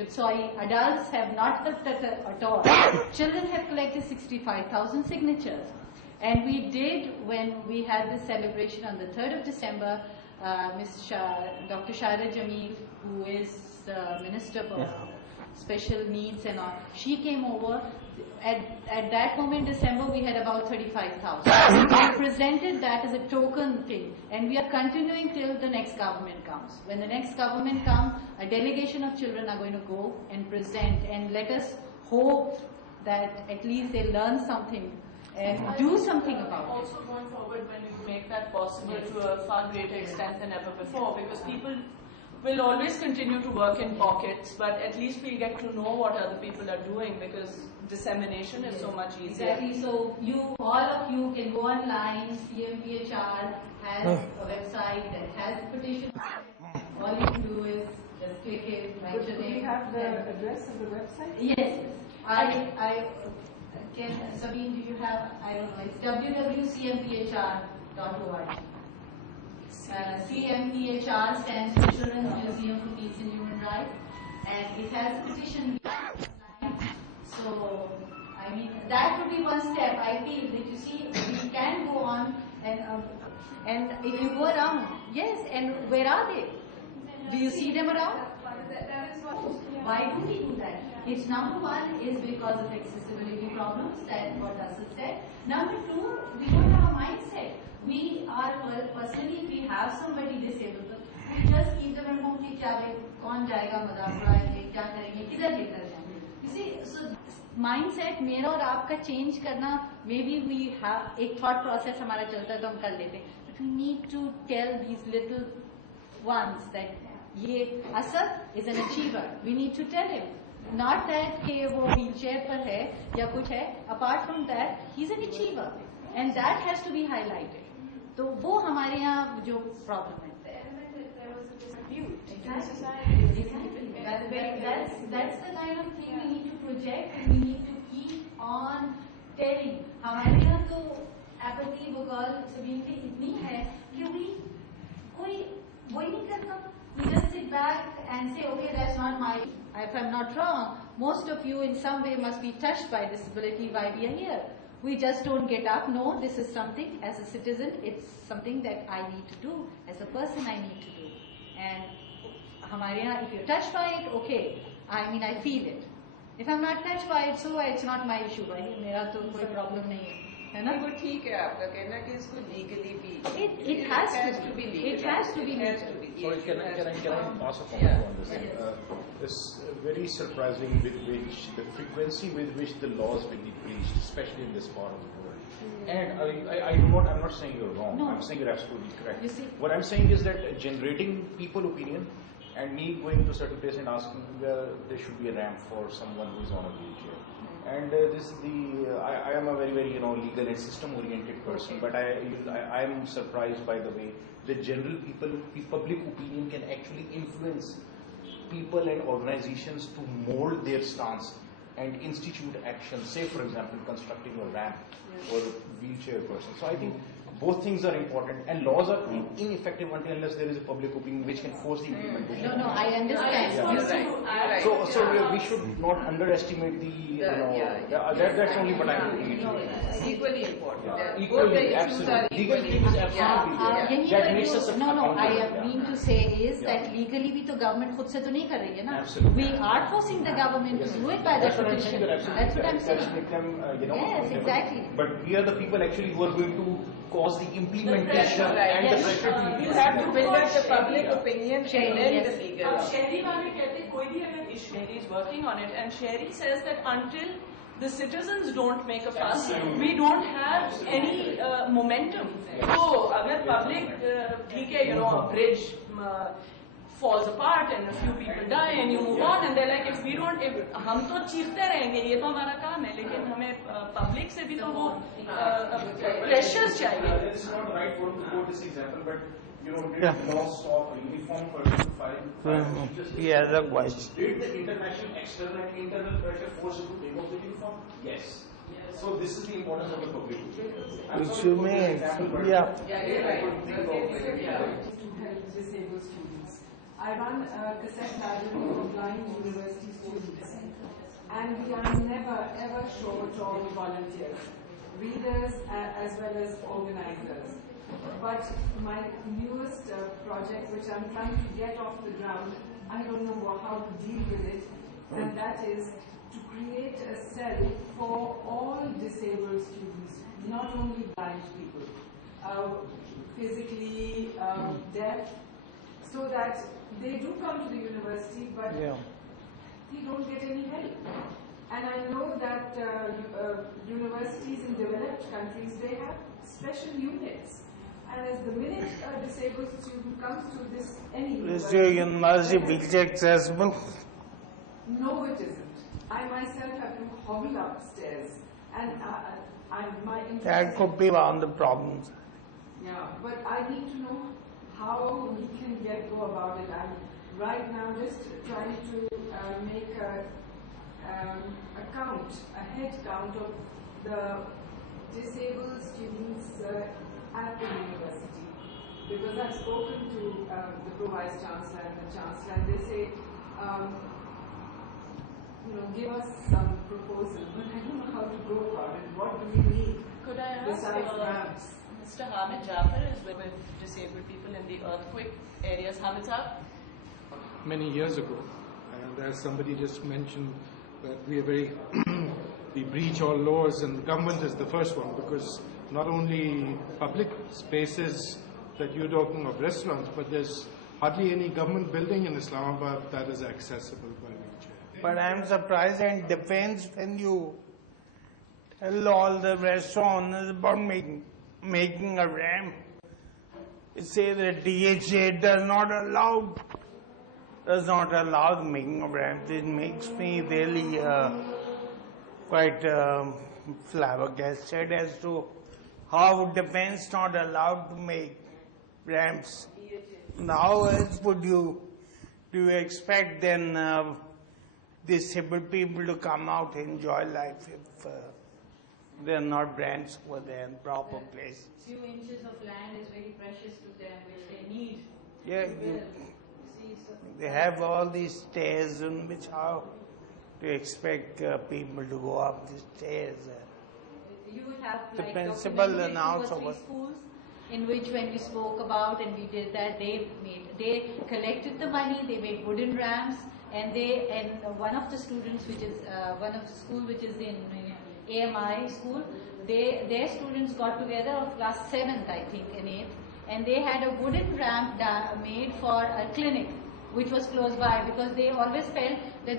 collected. So adults have not helped at all. Children have collected 65,000 signatures. And we did, when we had this celebration on the 3rd of December, Dr. Shahida Jameel, who is Minister for Special Needs and all, she came over. At that moment in December, we had about 35,000. We presented that as a token thing, and we are continuing till the next government comes. When the next government comes, a delegation of children are going to go and present, and let us hope that at least they learn something and do something about it. Also going forward, when you make that possible to a far greater extent than ever before, because people will always continue to work in pockets, but at least we'll get to know what other people are doing, because dissemination is so much easier. Exactly. So all of you can go online. CMPHR has a website that has a petition. All you can do is just click it, mention it. Do we have the address of the website? Yes. I can, Sabine, do you have, I don't know, it's www.cmphr.org. CMPHR stands for Children's Museum for Peace and Human Rights, and it has a petition. So, I mean, that would be one step. I feel that, you see, we can go on and if you go around, yes, and where are they? Do you see them around? Why do we do that? It's number one is because of accessibility problems, that's what Asad said. Number two, we don't have a mindset. We are, personally, if we have somebody disabled, we just keep them at home, कि क्या भाई कौन जाएगा मजाक उड़ाएंगे क्या करेंगे किधर लेकर जाएंगे. You see, so mindset मेरा और आपका change करना, maybe we have एक thought process हमारा चलता है तो हम कर लेते हैं. But we need to tell these little ones that ये Asad is an achiever. We need to tell him. Not that कि वो wheelchair पर है या कुछ है. Apart from that, he's an achiever, and that has to be highlighted. तो वो हमारे यहाँ जो problem है. That's the kind of thing we need to project, and we need to keep on telling. हमारे यहाँ तो apathy because Sabine की इतनी है कि कोई वही नहीं करता. We just sit back and say, okay, that's not my. If I'm not wrong, most of you in some way must be touched by disability while we are here. We just don't get up. No, this is something, as a citizen, it's something that I need to do. As a person, I need to do. And हमारे यहाँ, if you're touched by it, okay. I mean, I feel it. If I'm not touched by it, so it's not my issue. भाई मेरा तो कोई problem नहीं है. है ना? वो ठीक है आपका कहना कि इसको legally भी. It has to be legal. It has to be legal. Sorry, can I ask a comment on this? It's very surprising with which the frequency with which the laws will be breached, especially in this part of the world. And I'm not saying you're wrong. No. I'm saying you're absolutely correct. You see, what I'm saying is that generating people opinion and me going to a certain place and asking where there should be a ramp for someone who's on a wheelchair. And I am a very legal and system oriented person, but I am surprised by the way the general public opinion can actually influence people and organizations to mold their stance and institute action. Say, for example, constructing a ramp or a wheelchair person. So I think both things are important, and laws are ineffective unless there is a public opinion which can force the implementation. No, I understand. Yeah. So we should not underestimate the. That's only what I'm doing. Equally important. Equally, absolutely. Legal thing is absolutely there. That makes us a No. I mean to say is that legally भी तो government खुद से तो नहीं कर रही है ना. Absolutely. We are forcing the government to do it by the petition. That's what I'm saying. Yes, exactly. But we are the people actually who are going to cause the implementation and the pressure to. You have to build up the public opinion and then the legal. Sherry वाले कहते कोई भी अगर issue, Sherry is working on it, and Sherry says that until the citizens don't make a fuss, we don't have any momentum. So, अगर public ठीक है, a bridge falls apart and a few people die and you move on, and they're like, if हम तो चीखते रहेंगे, ये तो हमारा काम है, लेकिन हमें public से भी तो वो pressures चाहिए. It's not right for to quote this example, but did the law stop a uniform person to file? Likewise. Did the international external and internal pressure force you to take off the uniform? Yes. So this is the importance of the public. Which you mean, Yeah. Disabled students. I run a cassette library for blind university are short-term volunteers, readers as well as organizers. But my newest project, which I'm trying to get off the ground, I don't know how to deal with it, and that is to create a cell for all disabled students, not only blind people, physically deaf, so that they do come to the university, but they don't get any help. And I know that universities in developed countries, they have special units. And as the minute a disabled student comes to this any Is your university wheelchair accessible? No, it isn't. I myself have to hobble upstairs, and my interest. That could be one of the problems. Yeah, but I need to know how we can go about it. I'm right now just trying to make a head count of the disabled students at the university, because I've spoken to the Pro-Vice Chancellor and the Chancellor, and they say, give us some proposal, but I don't know how to go about it. What do we need? Could I ask besides grants? Mr. Hamid Jafar is with disabled people in the earthquake areas. Hamid sir? Many years ago, and as somebody just mentioned, that we are we breach all laws, and government is the first one, because not only public spaces that you're talking of restaurants, but there's hardly any government building in Islamabad that is accessible by wheelchair. But I'm surprised and defense when you tell all the restaurant owners about making a ramp. It says that DHA does not allow making a ramp. It makes me really quite flabbergasted as to how defense not allowed to make ramps. How else would do you expect then disabled people to come out and enjoy life if there are not ramps over there in proper places? Few inches of land is very precious to them, which they need. Yeah, they have all these stairs on which how to expect people to go up the stairs. You would have The like principal documented announced 2 or 3 over- schools in which when we spoke about and we did that, they collected the money, they made wooden ramps, and one of the students, which is one of the school which is in AMI school, their students got together of class 7th, I think, and 8th, and they had a wooden ramp made for a clinic which was close by, because they always felt that